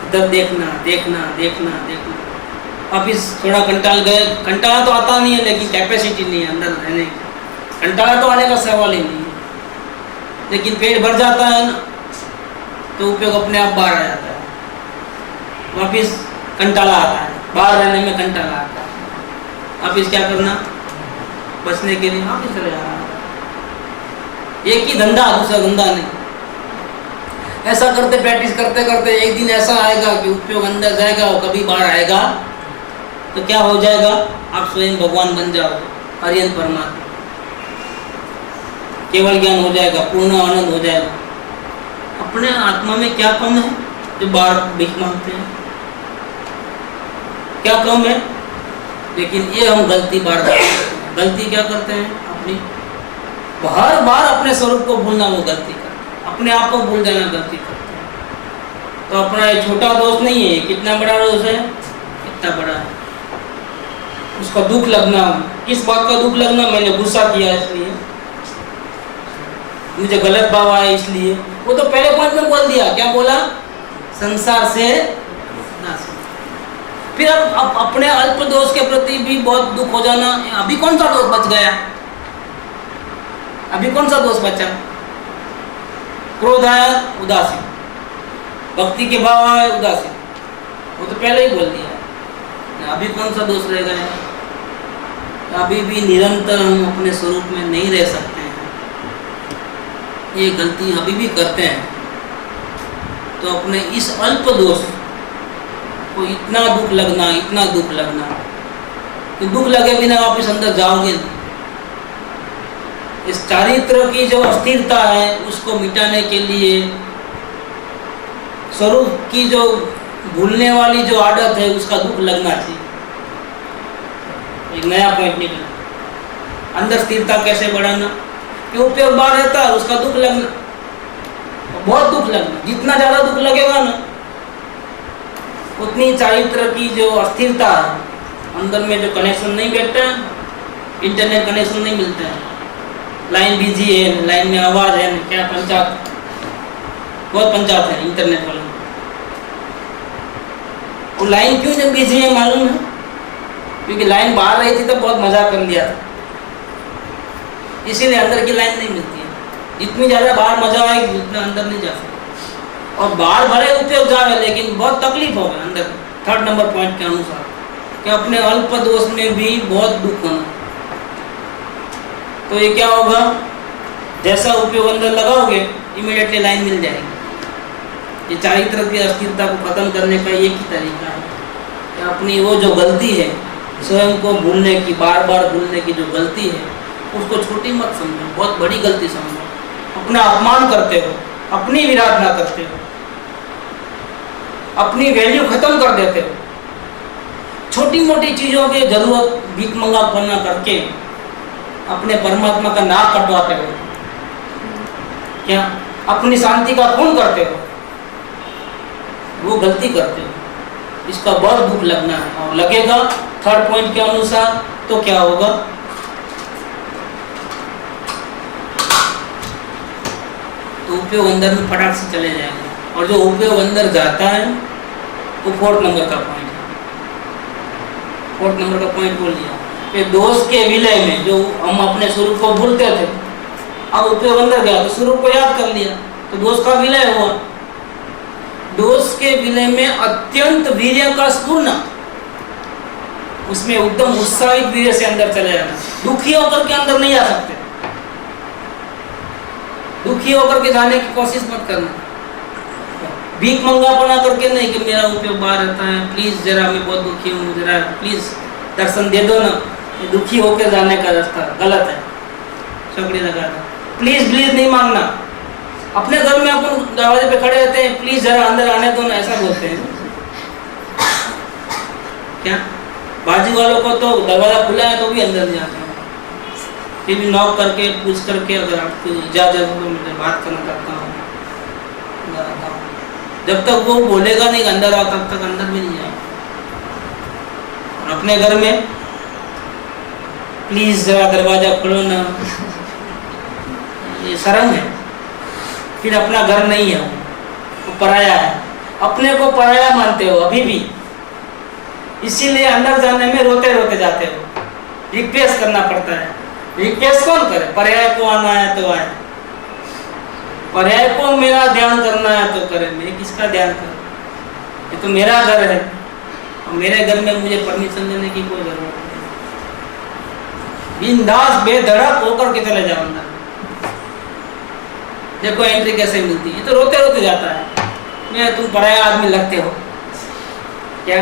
इधर देखना देखना देखना देखना। ऑफिस थोड़ा कंटाल गए, कंटाला तो आता नहीं है लेकिन कैपेसिटी नहीं है अंदर रहने की। कंटाला तो आने का सवाल ही नहीं है, लेकिन पेट भर जाता है ना तो उपयोग अपने आप बाहर आ जाता है। वापिस कंटाला आता है, बाहर रहने में कंटाला आता है। वापिस क्या करना? बचने के लिए वापिस चले जाना। एक ही धंधा, दूसरा धंधा नहीं। ऐसा करते प्रैक्टिस करते करते एक दिन ऐसा आएगा कि उपयोग अंदर जाएगा और कभी बाहर आएगा तो क्या हो जाएगा? आप स्वयं भगवान बन जाओगे, अरियंत परमात्मा। केवल ज्ञान हो जाएगा, पूर्ण आनंद हो जाएगा। अपने आत्मा में क्या कम है जो बाहर भीख मांगते हैं? क्या कम है? लेकिन ये हम गलती बार गलती क्या करते हैं? अपनी हर बार अपने स्वरूप को भूलना वो गलती करते हैं, अपने आप को भूल जाना गलती करते हैं। तो अपना ये छोटा दोष नहीं है, कितना बड़ा दोष है, कितना बड़ा है। उसका दुख लगना, किस बात का दुख लगना? मैंने गुस्सा किया इसलिए, मुझे गलत भाव आया इसलिए। वो तो पहले पॉइंट में बोल दिया, क्या बोला? संसार से नाश। फिर अब अपने अल्प दोष के प्रति भी बहुत दुख हो जाना। अभी कौन सा दोष बच गया? अभी कौन सा दोष बचा? क्रोध आया, उदासीन। भक्ति के भाव आए, उदासीन। वो तो पहले ही बोल दिया। अभी कौन सा दोष रह गया? अभी भी निरंतर हम अपने स्वरूप में नहीं रह सकते हैं। ये गलती अभी भी करते हैं। तो अपने इस अल्प दोष को इतना दुख लगना, इतना दुख लगना कि दुख लगे बिना वापिस अंदर जाओगे नहीं। इस चारित्र की जो अस्थिरता है उसको मिटाने के लिए, स्वरूप की जो भूलने वाली जो आदत है उसका दुख लगना चाहिए। एक नया पॉइंट निकला। अंदर स्थिरता कैसे बढ़ाना? कि उपयोग बाहर रहता है, उसका दुख लगना, बहुत दुख लगना। जितना ज्यादा दुख लगेगा ना उतनी चारित्र की जो अस्थिरता है, अंदर में जो कनेक्शन नहीं बैठता है, इंटरनेट कनेक्शन नहीं मिलता है, लाइन बिजी है, लाइन में आवाज है, क्या पंचायत, बहुत पंचायत है इंटरनेट वाले। वो लाइन क्यों जब बिजी है मालूम है? क्योंकि लाइन बाहर रही थी तो बहुत मजा कर लिया था, इसीलिए अंदर की लाइन नहीं मिलती है। जितनी ज्यादा बाहर मजा आएगी उतना अंदर नहीं जा सकता। और बाहर भले उपयोग जाए लेकिन बहुत तकलीफ होगा अंदर। थर्ड नंबर पॉइंट के अनुसार कि अपने अल्प दोष में भी बहुत दुख होना। तो ये क्या होगा? जैसा उपयोग अंदर लगाओगे इमीडिएटली लाइन मिल जाएगी। ये चारित्र की अस्थिरता को खत्म करने का एक ही तरीका है कि अपनी वो जो गलती है, स्वयं को भूलने की, बार बार भूलने की जो गलती है, उसको छोटी मत समझो, बहुत बड़ी गलती समझो। अपना अपमान करते हो, अपनी विराधना करते हो, अपनी वैल्यू खत्म कर देते हो। छोटी मोटी चीजों की जरूरत भीख मंगा करना करके अपने परमात्मा का नाक कटवाते हो। क्या अपनी शांति का खून करते हो? वो गलती करते हो। इसका बहुत दुख लगना है और लगेगा। थर्ड पॉइंट के अनुसार तो क्या होगा? उपयोग अंदर में फटाक से चले जाएंगे। और जो उपयोग अंदर जाता है वो 4 नंबर का पॉइंट है। 4 नंबर का पॉइंट बोल दिया कि दोष के विलय में जो हम अपने स्वरूप को भूलते थे, अब उपयोग अंदर गया तो स्वरूप को याद कर लिया, तो दोष का विलय हुआ। दोष के विलय में अत्यंत वीर्य का स्फुरना, उसमें एकदम उत्साहित वीर्य से अंदर चले जाना। दुखी होकर के अंदर नहीं आ सकते, दुखी होकर के जाने की कोशिश मत करना। भीख मंगापना करके नहीं कि मेरा उपयोग बाहर रहता है, प्लीज जरा मैं बहुत दुखी हूँ, जरा प्लीज दर्शन दे दो ना। ये दुखी होकर जाने का रास्ता गलत है, चौकड़ी लगा दो। प्लीज प्लीज नहीं मांगना। अपने घर में अपन दरवाजे पे खड़े रहते हैं, प्लीज जरा अंदर आने दो ना, ऐसा बोलते हैं क्या? बाजू वालों को तो दरवाजा खुला है तो भी अंदर नहीं जाते हैं, फिर भी नॉक करके पूछ करके अगर आपको इजाजत हो तो मैं बात करना चाहता हूँ। जब तक वो बोलेगा नहीं अंदर आओ तब तक अंदर भी नहीं जाए। और अपने घर में प्लीज जरा दरवाजा खोलो ना, ये शर्म है। फिर अपना घर नहीं है, वो पराया है। अपने को पराया मानते हो अभी भी, इसीलिए अंदर जाने में रोते रोते जाते हो, रिक्वेस्ट करना पड़ता है। रिक्वेस्ट कौन करे? पर्याय को आना है तो आए, पर्याय को मेरा ध्यान करना है तो करे। मैं किसका ध्यान करूं? ये तो मेरा घर है और मेरे घर में मुझे परमिशन देने की कोई जरूरत नहीं। बिंदास बेधड़क होकर के चले जाओ अंदर। देखो एंट्री कैसे मिलती है। ये तो रोते रोते जाता है, मैं तुम पराया आदमी लगते हो क्या?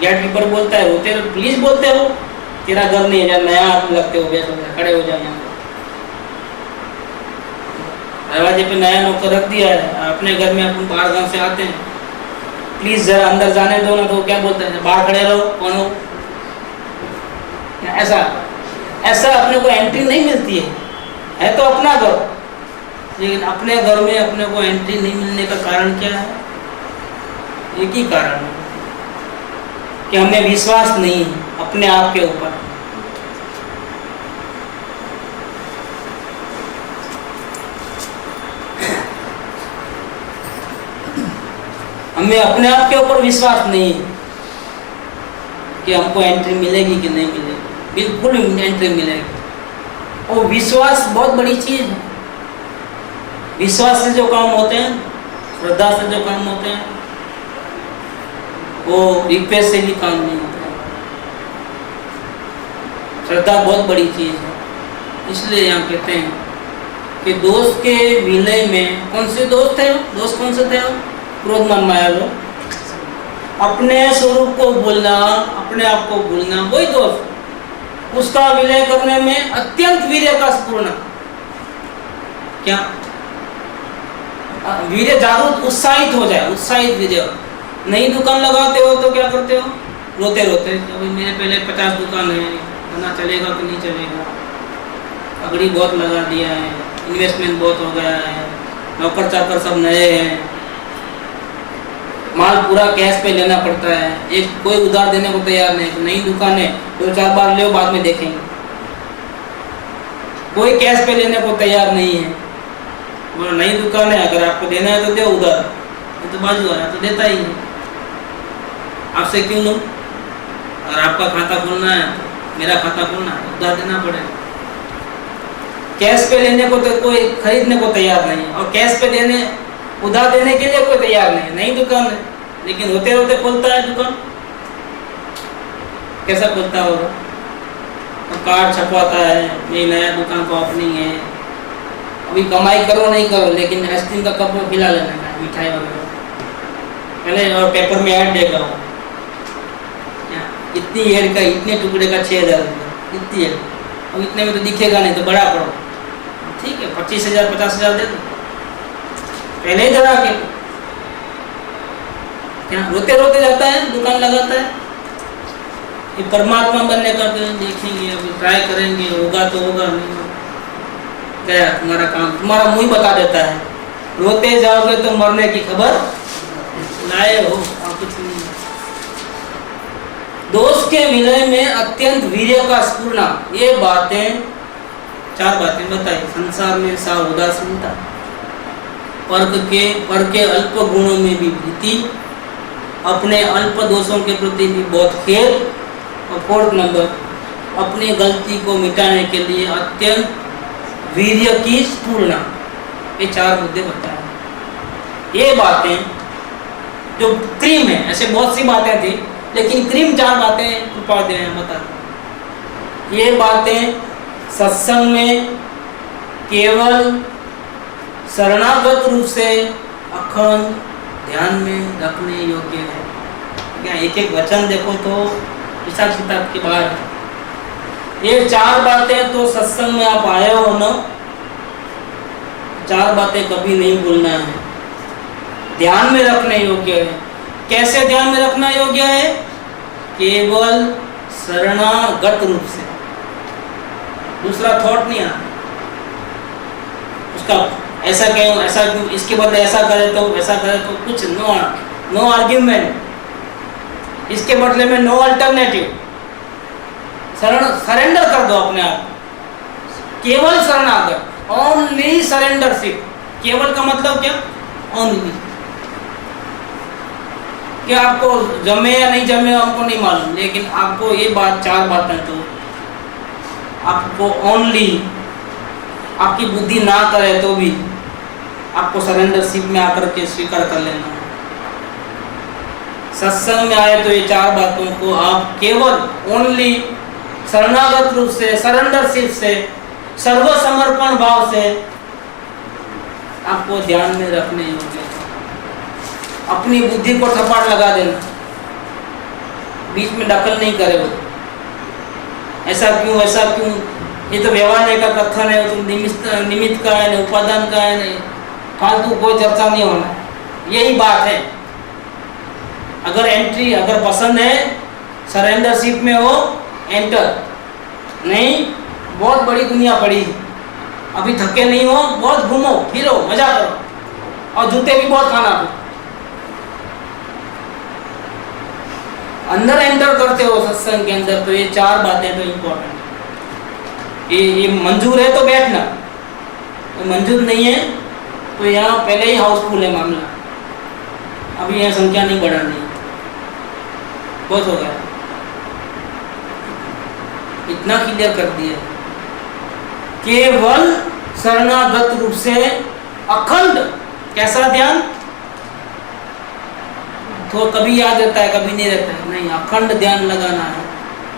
गेट कीपर बोलता है रोते हो, प्लीज बोलते हो, तेरा घर नहीं है, नया आदमी लगते हो, बैठो खड़े हो जाओ। यहाँ दरवाजे पे नया नौकर रख दिया है, अपने घर में अपन बाहर गांव से आते हैं, प्लीज जरा अंदर जाने दो ना, तो क्या बोलते हैं? बाहर खड़े रहो, कौन हो? ऐसा ऐसा अपने को एंट्री नहीं मिलती है तो अपना घर, लेकिन अपने घर में अपने को एंट्री नहीं मिलने का कारण क्या है? एक ही कारण है कि हमें विश्वास नहीं है अपने आप के ऊपर। हमें अपने आप के ऊपर विश्वास नहीं है कि हमको एंट्री मिलेगी कि नहीं मिलेगी। बिल्कुल एंट्री मिलेगी। और विश्वास बहुत बड़ी चीज है। विश्वास से जो काम होते हैं, श्रद्धा से जो काम होते हैं, वो रिक्वेस्ट से भी काम नहीं होता है। श्रद्धा बहुत बड़ी चीज है। इसलिए यहाँ कहते हैं कि दोस्त के विलय में कौन से दोस्त थे? दोस्त कौन से थे? क्रोध, मान, माया, लोभ। अपने स्वरूप को भूलना, अपने आप को भूलना, वही दोष। उसका विलय करने में अत्यंत वीर्य का स्फुरना। क्या वीर्य जागरूक, उत्साहित हो जाए, उत्साहित वीर्य। नई दुकान लगाते हो तो क्या करते हो? रोते रोते, अभी मेरे पहले 50 दुकान है, ना चलेगा कि नहीं चलेगा, अगड़ी बहुत लगा दिया है, इन्वेस्टमेंट बहुत हो गया है, नौकर चाकर सब नए हैं, माल पूरा कैश पे लेना पड़ता है, एक कोई उधार देने को तैयार नहीं। तो नई दुकान है, 2-4 बार ले, बाद में देखेंगे। कोई कैश पे लेने को तैयार नहीं है। वो नई दुकान है, अगर आपको देना है तो दे उधार, तो बाजू आया तो देता ही है। आपसे क्यों लूं? अगर आपका खाता खोलना है तो मेरा खाता खोलना है, उधार देना पड़ेगा। कैश पे लेने को तो कोई खरीदने को तैयार नहीं है, और कैश पे देने, उधार देने के लिए कोई तैयार नहीं है। नई दुकान है, लेकिन होते होते खोलता है दुकान। कैसा खोलता होगा? तो कार्ड छपवाता है, ये नया दुकान का ओपनिंग है, अभी कमाई करो नहीं करो, लेकिन आइसक्रीम का कप में खिला लेना है, मिठाई वगैरह पहले, और पेपर में ऐड देगा वो, इतनी ऐड का, इतने टुकड़े का 6000 रुपये, इतनी ऐड। अब इतने में तो दिखेगा नहीं, तो बड़ा करो, ठीक है 25,000 50,000 दे दो, पहले ही डरा के। क्या रोते रोते जाता है, दुकान लगाता है। ये परमात्मा बनने का तो देखेंगे, अभी ट्राई करेंगे, होगा तो होगा, नहीं गया तुम्हारा काम, तुम्हारा मुंह बता देता है। रोते जाओगे तो मरने की खबर लाए हो, और कुछ नहीं। दोस्त के विलय में अत्यंत वीर्य का स्फुरना, ये बातें, 4 बातें बताई। संसार में सा उदासीनता, पर के अल्प गुणों में भी प्रीति, अपने अल्प दोषों के प्रति भी बहुत खेद, और 4th नंबर, अपनी गलती को मिटाने के लिए अत्यंत वीर्य की स्फूर्णा। ये 4 मुद्दे बताए। ये बातें जो क्रीम है, ऐसे बहुत सी बातें थी, लेकिन क्रीम 4 बातें कृपा दे बता। ये बातें सत्संग में केवल शरणागत रूप से अखंड ध्यान में रखने योग्य है। क्या एक एक वचन देखो तो हिसाब किताब के बाहर है। ये 4 बातें तो सत्संग में आप आए हो ना, 4 बातें कभी नहीं भूलना है। ध्यान में रखने योग्य है। कैसे ध्यान में रखना योग्य है? केवल शरणागत रूप से, दूसरा थॉट नहीं आना उसका। ऐसा क्यों, ऐसा क्यों, इसके बदले ऐसा करे तो, ऐसा करे तो, कुछ नो आर्ग्यूमेंट, इसके बदले में नो अल्टरनेटिव। सरेंडर कर दो अपने आप, केवल शरणागत, ओनली सरेंडरशिप। केवल का मतलब क्या? ओनली। कि आपको जमे या नहीं जमे हमको नहीं मालूम, लेकिन आपको ये बात 4 बातें तो आपको ओनली, आपकी बुद्धि ना करे तो भी आपको सरेंडरशिप में आकर के स्वीकार कर लेना है। सत्संग में आए तो ये 4 बातों को आप केवल ओनली शरणागत रूप से, सरेंडरशिप से, सर्वसमर्पण भाव से आपको ध्यान में रखने योग्य। अपनी बुद्धि को थप्पड़ लगा देना, बीच में दखल नहीं करे वो, ऐसा क्यों, ऐसा क्यों, ये तो व्यवहार का कथन है, तो निमित्त का है, उपादान का है, नहीं फालतू कोई चर्चा नहीं होना। यही बात है। अगर एंट्री, अगर पसंद है सरेंडरशिप में हो, एंटर। नहीं, बहुत बड़ी दुनिया पड़ी, अभी थके नहीं हो, बहुत घूमो फिरो, मजा करो, और जूते भी बहुत खाना दो। अंदर एंटर करते हो सत्संग के अंदर, तो ये 4 बातें तो इम्पोर्टेंट। ये मंजूर है तो बैठना, मंजूर नहीं है तो यहाँ पहले ही हाउसफुल है मामला, अभी यहाँ संख्या नहीं बढ़ानी, बहुत हो गया, इतना क्लियर कर दिया। केवल शरणागत रूप से अखंड, कैसा ध्यान? तो कभी याद रहता है, कभी नहीं रहता है, नहीं, अखंड ध्यान लगाना है।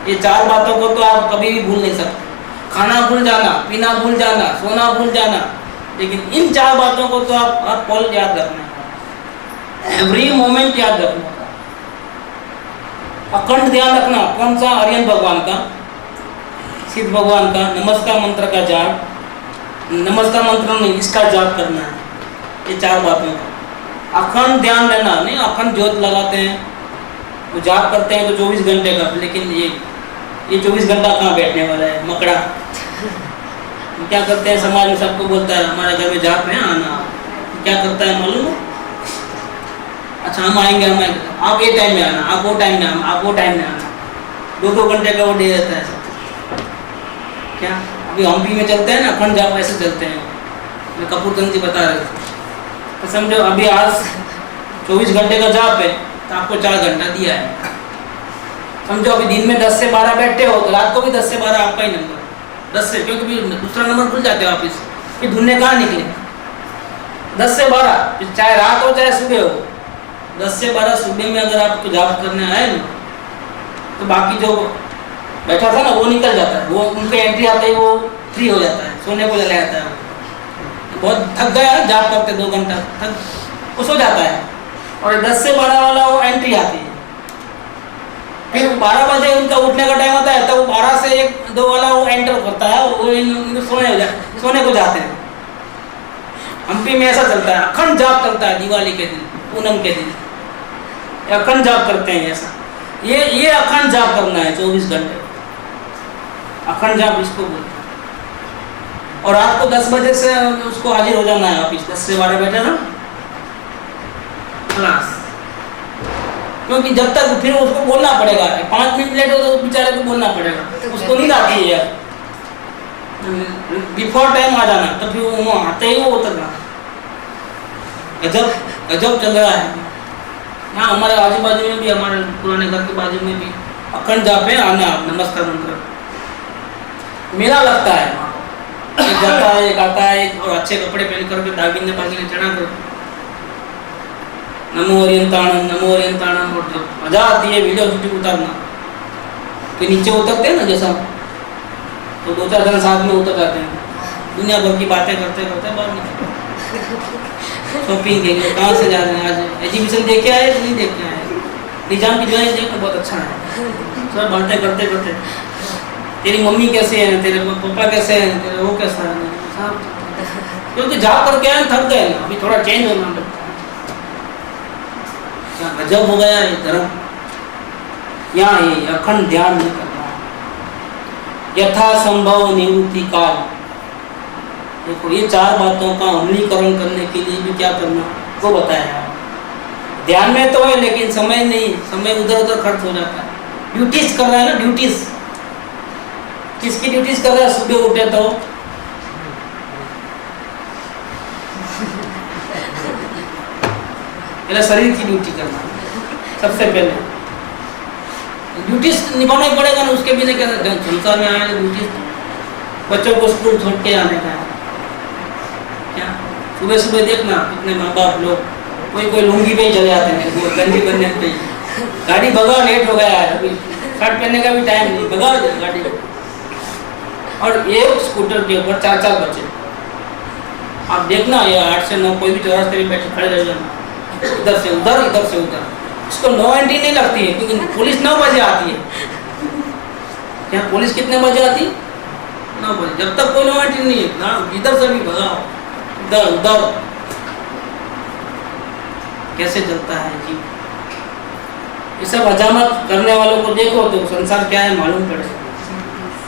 ये 4 बातों को तो आप कभी भी भूल नहीं सकते। खाना भूल जाना, पीना भूल जाना, सोना भूल जाना, लेकिन इन 4 बातों को तो आप हर पल याद रखना है, एवरी मोमेंट याद रखना है। अखंड ध्यान रखना। कौन सा? आर्यन भगवान का, सिद्ध भगवान का नमस्कार मंत्र का जाप, नमस्कार मंत्र नहीं, इसका जाप करना है। ये 4 बातों का अखंड ध्यान देना। नहीं, अखंड ज्योत लगाते हैं, वो जाप करते हैं तो 24 घंटे का, लेकिन ये 24 घंटा कहाँ बैठने वाला है मकड़ा। क्या करते हैं, समाज में सबको बोलता है हमारे घर में जाप है, आना। क्या करता है मालूम? अच्छा हम आएंगे, हम आएंगे, आप ये टाइम में आना, आप वो टाइम में आना, आप वो टाइम में आना। 2-2 घंटे का वो दे देता है सब। क्या अभी हम्पी में चलते हैं ना अखंड जाप, ऐसे चलते हैं। मैं कपूरचंद जी बता रहे थे, तो समझो अभी आज 24 घंटे का जाप है तो आपको 4 घंटा दिया है। समझो अभी दिन में 10 से 12 बैठे हो तो रात को भी 10 से 12 आपका ही नंबर, 10 से, क्योंकि भी दूसरा नंबर भूल जाते हो वापिस, फिर ढूंढने कहाँ निकले। 10 से 12, चाहे रात हो चाहे सुबह हो, 10 से 12 सुबह में अगर आपको जाप करने आए ना, तो बाकी जो बैठा था ना वो निकल जाता है, वो उनके एंट्री आते ही वो फ्री हो जाता है, सोने को चला जाता है। बहुत थक गया जाप करते 2 घंटा, थक वो सो जाता है। और 10 से 12 वाला वो एंट्री आती है, फिर 12 बजे उनका उठने का टाइम आता है, तो वो 12 से 1-2 वाला वो एंटर करता है, वो सोने को जाते हैं। हम्पी में ऐसा चलता है, अखंड जाप चलता है। दिवाली के दिन, पूनम के दिन अखंड जाप करते हैं। ऐसा ये अखंड जाप करना है 24 घंटे, अखंड जाप इसको बोलते हैं। और रात को 10 बजे से उसको हाजिर हो जाना है ऑफिस, 10 से 12 बैठे ना क्लास, क्योंकि जब तक फिर उसको बोलना पड़ेगा। 5 मिनट लेट हो तो बेचारे को बोलना पड़ेगा, उसको नींद आती है यार, बिफोर टाइम आ जाना, तो फिर वो आते ही वो उतरना। गजब गजब चल रहा है। यहाँ हमारे आजू बाजू में भी, हमारे पुराने घर के बाजू में भी अखंड जाप है, आना नमस्कार मंत्र मेला लगता है। एक जाता है, एक आता है, एक और अच्छे कपड़े पहन करके दागिने बागिने चढ़ा कर नमो ओरियंताणम, और जब मजा आती है वीडियो शूटिंग उतारना, तो नीचे उतरते हैं ना जैसा, तो 2-4 जन साथ में उतर जाते हैं, दुनिया भर की बातें करते करते बाहर निकलते। शॉपिंग के लिए कहाँ से जा रहे हैं, आज एग्जीबिशन देख के आए नहीं देख के आए, निजाम की ज्वेलरी देखना बहुत अच्छा है, सब बातें करते करते तेरी मम्मी कैसे है, तेरे पापा कैसे हैं, तेरे वो कैसा है, सब क्योंकि जा करके आए थक गए ना, अभी थोड़ा चेंज होना पड़ता है। क्या गजब हो गया ये धर्म। यहाँ ये अखंड ध्यान नहीं करना, यथा संभव निवृत्ति काल। देखो ये 4 बातों का अमलीकरण करने के लिए भी क्या करना वो बताया। ध्यान में तो है लेकिन समय नहीं, समय उधर उधर खर्च हो जाता है। ड्यूटीज कर रहा है ना, ड्यूटीज किसकी ड्यूटीज कर रहा है? सुबह उठे तो पहले शरीर की ड्यूटी करना, सबसे पहले ड्यूटीज निभाना ही पड़ेगा ना, उसके बिना क्या संसार में आया ड्यूटीज। बच्चों को स्कूल छोड़ के आने का है क्या? सुबह सुबह देखना कितने माँ बाप लोग कोई लुंगी पे ही चले आते हैं, वो गंजी बनने पे ही गाड़ी भगा, लेट हो गया है, अभी शर्ट पहनने का भी टाइम नहीं, भगा गाड़ी। और एक स्कूटर के ऊपर 4-4 बच्चे, आप देखना ये 8 से 9 कोई भी चौरास्ते पे बैठे खड़े रह जाना, इधर से उधर इधर से उधर। उसको 9 एंट्री नहीं लगती है क्योंकि पुलिस 9 बजे आती है। क्या पुलिस कितने बजे आती? 9 बजे। जब तक कोई 9 एंट्री नहीं है ना, इधर से भी भगाओ, इधर उधर कैसे चलता है जी। ये सब हजामत करने वालों को देखो तो संसार क्या है मालूम पड़े।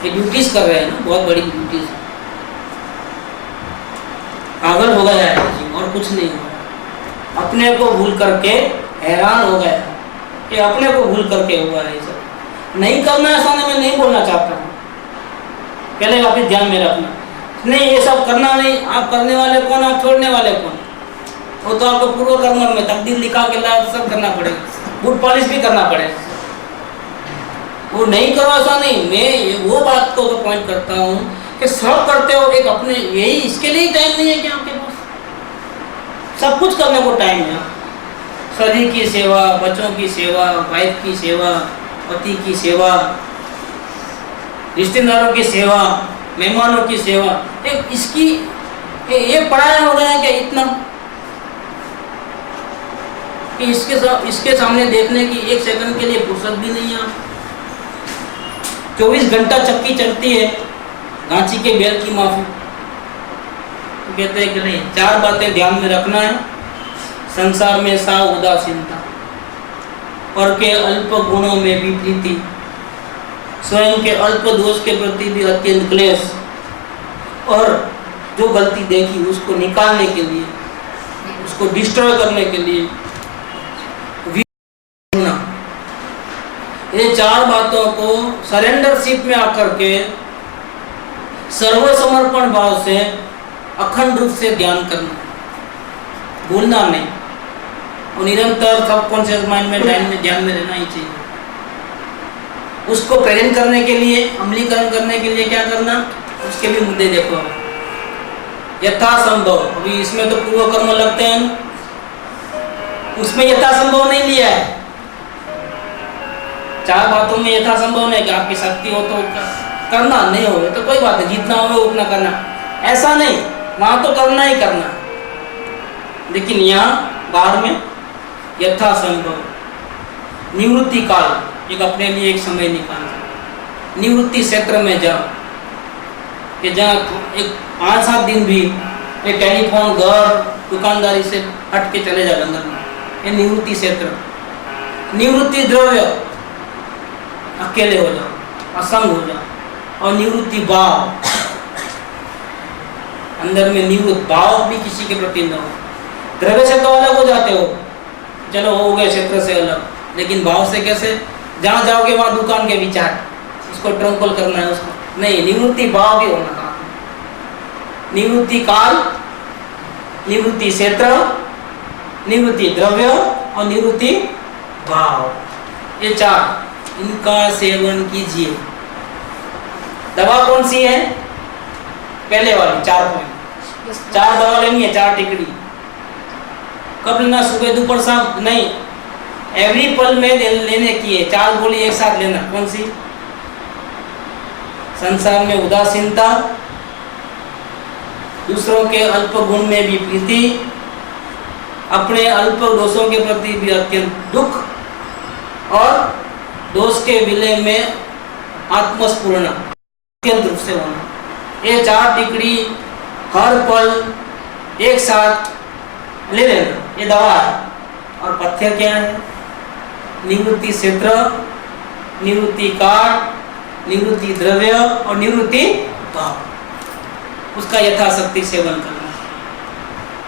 ये ड्यूटीज कर रहे हैं ना, बहुत बड़ी ड्यूटीज, पागल हो गया है जी, और कुछ नहीं हुआ। अपने को भूल करके हैरान हो गया कि अपने को भूल करके हुआ है। ये सब नहीं करना ऐसा नहीं, मैं नहीं बोलना चाहता हूँ, पहले वापिस ध्यान में रखना। नहीं ये सब करना नहीं, आप करने वाले कौन, आप छोड़ने वाले कौन? वो तो आपको पूर्व कर्म में तकदीर लिखा के लायक सब करना पड़ेगा, बूट पॉलिश भी करना पड़ेगा। वो नहीं करो ऐसा नहीं, मैं वो बात को पॉइंट करता हूँ कि सब करते हो, एक अपने यही इसके लिए टाइम नहीं है कि आपके पास सब कुछ करने को टाइम है। शरीर की सेवा, बच्चों की सेवा, वाइफ की सेवा, पति की सेवा, रिश्तेदारों की सेवा, मेहमानों की सेवा, एक इसकी ये पढ़ाया हो गया है क्या इतना कि इसके सामने देखने की 1 सेकंड के लिए फुर्सत भी नहीं है। 24 घंटा चक्की चलती है, गांची के बैल की माफी। तो कहते हैं कि नहीं, 4 बातें ध्यान में रखना है। संसार में सा उदासीनता, पर के अल्प गुणों में भी प्रीति, स्वयं के अल्प दोष के प्रति भी अत्यंत क्लेश, और जो गलती देखी उसको निकालने के लिए, उसको डिस्ट्रॉय करने के लिए ये 4 बातों को सरेंडरशिप में आकर के सर्वसमर्पण भाव से अखंड रूप से ध्यान करना, भूलना नहीं, और निरंतर सबकॉन्शियस माइंड में ध्यान में रहना ही चाहिए। उसको प्रेजेंट करने के लिए, अमलीकरण करने के लिए क्या करना, उसके भी मुद्दे देखो। यथासंभव, अभी इसमें तो पूर्व कर्म लगते हैं, उसमें यथासंभव नहीं लिया है। 4 बातों में यथासंभव नहीं कि आपकी शक्ति हो तो करना, नहीं हो तो कोई बात नहीं, जितना हो उतना करना, ऐसा नहीं, वहां तो करना ही करना। लेकिन यहाँ बाहर में यथासंभव निवृत्ति काल, एक अपने लिए एक समय निकालना, निवृत्ति क्षेत्र में जाओ कि जहाँ एक 5-7 दिन भी ये टेलीफोन, घर, दुकानदारी से हट के चले जा जंगल में, ये निवृत्ति क्षेत्र। निवृत्ति द्रव्य, अकेले हो जाओ, असंग हो जाओ, और निवृत्ति भाव, अंदर में निवृत्त भाव भी किसी के प्रति न हो। द्रव्य से तो अलग हो जाते हो, चलो हो गए क्षेत्र से अलग, लेकिन भाव से कैसे? जहाँ जाओगे वहाँ दुकान के विचार, उसको ट्रंकोल करना है उसको, नहीं, निवृत्ति भाव भी होना था। निवृत्ति काल, निवृत्ति क्षेत्र, निवृत्ति द्रव्य और निवृत्ति भाव, ये 4, इनका सेवन कीजिए। दवा कौन सी है? पहले वाली 4 पॉइंट, 4 दवा लेनी है, 4 टिकड़ी। कब लेना? सुबह दोपहर शाम नहीं, एवरी पल में लेने की है। 4 गोली एक साथ लेना। कौन सी? संसार में उदासीनता, दूसरों के अल्प गुण में भी प्रीति, अपने अल्प दोषों के प्रति भी अत्यंत दुख, और दोष के विलय में आत्मस्फुरण अत्यंत रूप से होना। ये 4 टिकड़ी हर पल एक साथ ले लेना, ये दवा है। और पथ्य क्या है? निवृत्ति क्षेत्र, निवृत्ति काल, निवृत्ति द्रव्य और निवृत्ति भाव, उसका यथाशक्ति सेवन करना।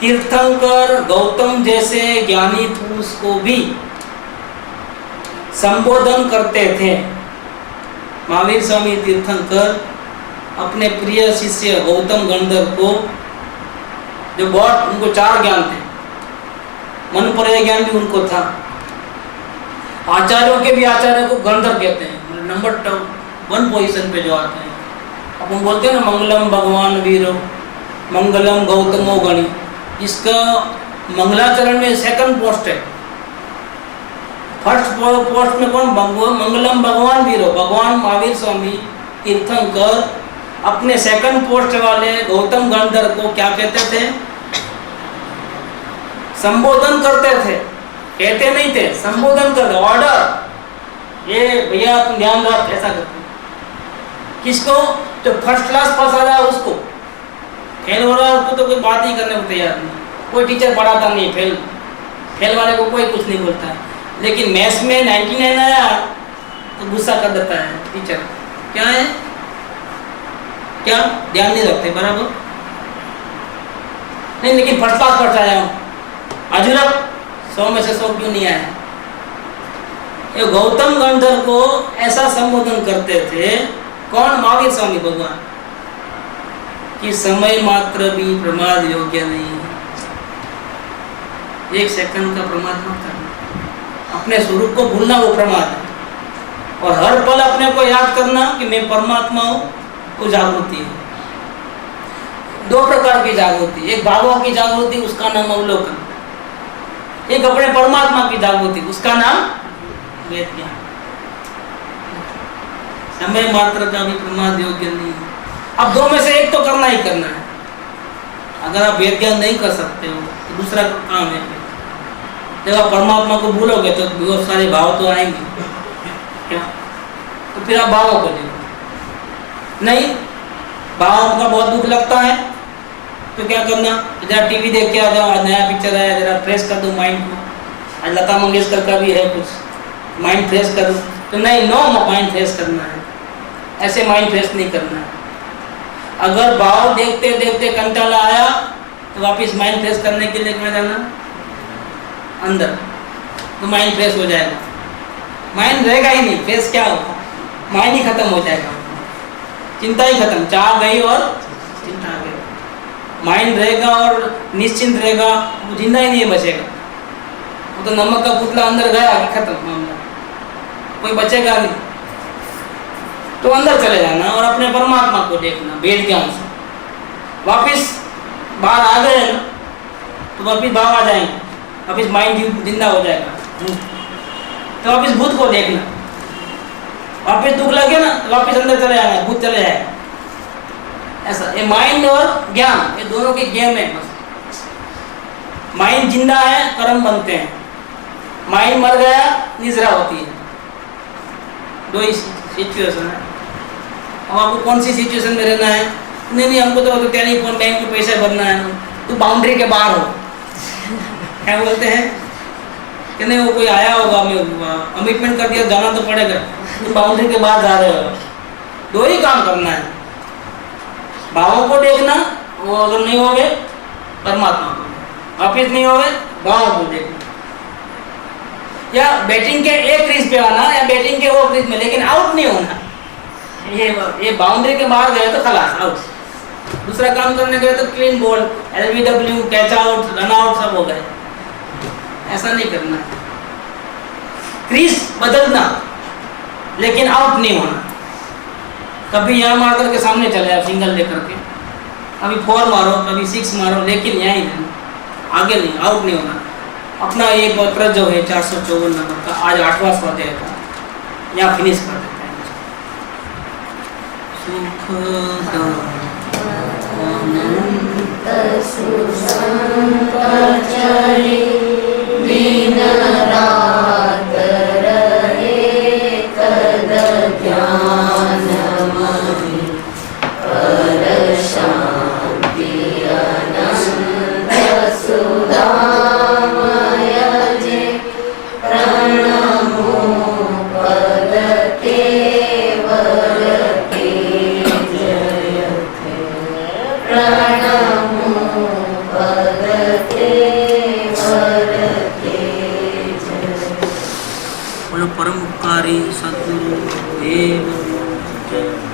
तीर्थंकर गौतम जैसे ज्ञानी पुरुष को भी संबोधन करते थे। महावीर स्वामी तीर्थंकर अपने प्रिय शिष्य गौतम गंधर्व को, जो बहुत, उनको 4 ज्ञान थे, मन पर ज्ञान भी उनको था। आचार्यों के भी आचार्य को गंधर्व कहते हैं, नंबर 1 पोजीशन पे जो आते हैं। अपन बोलते हैं ना, मंगलम भगवान वीरो, मंगलम गौतमो गणि। इसका मंगलाचरण में 2nd पोस्ट है। फर्स्ट पोस्ट में कौन? मंगलम भगवान वीरो, भगवान महावीर स्वामी तीर्थंकर अपने 2nd पोस्ट वाले गौतम गंधर्व को क्या कहते थे? संबोधन करते थे, कहते नहीं थे, संबोधन करते। ऑर्डर, ये भैया तुम ध्यान रख, ऐसा करते। किसको? तो फर्स्ट क्लास पास आ रहा है उसको, फेल हो रहा है उसको तो कोई बात ही करने को तैयार नहीं। कोई टीचर पढ़ाता नहीं, फेल वाले को कोई कुछ नहीं बोलता है। लेकिन मैथ्स में 99 आया तो गुस्सा कर देता है टीचर। क्या है? क्या ध्यान नहीं रखते बराबर? नहीं, लेकिन फर्स्ट क्लास पढ़ता आया हूँ, अजूरा 100 में से 100 क्यों नहीं आया? ये गौतम गंधर्व को ऐसा संबोधन करते थे। कौन? महावीर स्वामी भगवान, कि समय मात्र भी प्रमाद योग्य नहीं है। 1 सेकंड का प्रमाद मत करना, अपने स्वरूप को भूलना वो प्रमाद है। और हर पल अपने को याद करना कि मैं परमात्मा हूँ, वो जागृति है। 2 प्रकार की जागृति, एक भावों की जागृति, उसका नाम अवलोकन, एक अपने परमात्मा की जागृति, उसका नाम वेद ज्ञान। समय मात्र का भी प्रमाद योग्य नहीं है। अब 2 में से एक तो करना ही करना है। अगर आप वेद ज्ञान नहीं कर सकते हो तो दूसरा काम है। जब आप परमात्मा को भूलोगे तो बहुत सारे भाव तो आएंगे, क्या? तो फिर आप भावों को देखो। नहीं, भाव का बहुत दुख लगता है तो क्या करना? जरा टीवी देख के आ जाओ, आज नया पिक्चर आया, जरा फ्रेश कर दो माइंड को। आज लता मंगेशकर का भी है कुछ, माइंड फ्रेश करो। तो नहीं, नो माइंड फ्रेश करना है, ऐसे माइंड फ्रेश नहीं करना है। अगर भाव देखते देखते कंटाला आया तो वापस माइंड फ्रेश करने के लिए कहाँ जाना? अंदर, तो माइंड फ्रेश हो जाएगा। माइंड रहेगा ही नहीं, फ्रेश क्या होगा? माइंड ही खत्म हो जाएगा, चिंता ही खत्म। चाह गई और चिंता आ गई। माइंड रहेगा और निश्चिंत रहेगा, वो जिंदा ही नहीं बचेगा। वो तो नमक का पुतला अंदर गया कि खत्म मामला, कोई बचेगा नहीं। तो अंदर चले जाना और अपने परमात्मा को देखना वेद ज्ञान से। वापिस बाहर आ गए ना तो वापिस भाव आ जाएंगे, वापिस माइंड जिंदा हो जाएगा। तो वापिस भूत को देखना, वापिस दुख लगे ना तो वापिस अंदर चले जाना, भूत चले जाएगा। ऐसा ये माइंड और ज्ञान, ये दोनों के गेम है बस। माइंड जिंदा है, कर्म बनते हैं। माइंड मर गया, निद्रा होती है। 2 ही सिचुएशन है। अब आपको कौन सी सिचुएशन में रहना है? नहीं, हमको तो टेलीफोन बैंक में पैसे भरना है, तो बाउंड्री के बाहर हो। क्या बोलते हैं कि नहीं, वो कोई आया होगा, मैं कमिटमेंट कर दिया, जाना तो पड़ेगा, तो बाउंड्री के बाहर जा रहे हो। 2 ही काम करना है, भावों को देखना, वो अगर नहीं हो गए परमात्मा को, वापिस नहीं हो गए भावों को देखना। या बैटिंग के एक क्रीज पे आना या बैटिंग के वो क्रीज में, लेकिन आउट नहीं होना। ये बाउंड्री के बाहर गए तो खलास, आउट। दूसरा काम करने गए तो clean ball, LBW, catch out, run out सब हो गए। ऐसा नहीं करना है। क्रीज बदलना लेकिन आउट नहीं होना। कभी यहाँ मार करके सामने चले आप सिंगल लेकर के, कभी 4 मारो, कभी 6 मारो, लेकिन यहाँ ही रहना, आगे नहीं, आउट नहीं होना। अपना ये पत्र जो है 454 नंबर का आज 8वां स्वाध्याय था, यहाँ फिनिश कर देते हैं। सुख दिन रात रहे तद ज्ञानमयि पर शांति अनंत सुधामय जे प्रणमो पद केवल के जयते प्रणमो पद केवल के जयते। बोलो परम उपकारी सद्गुरु देव जय।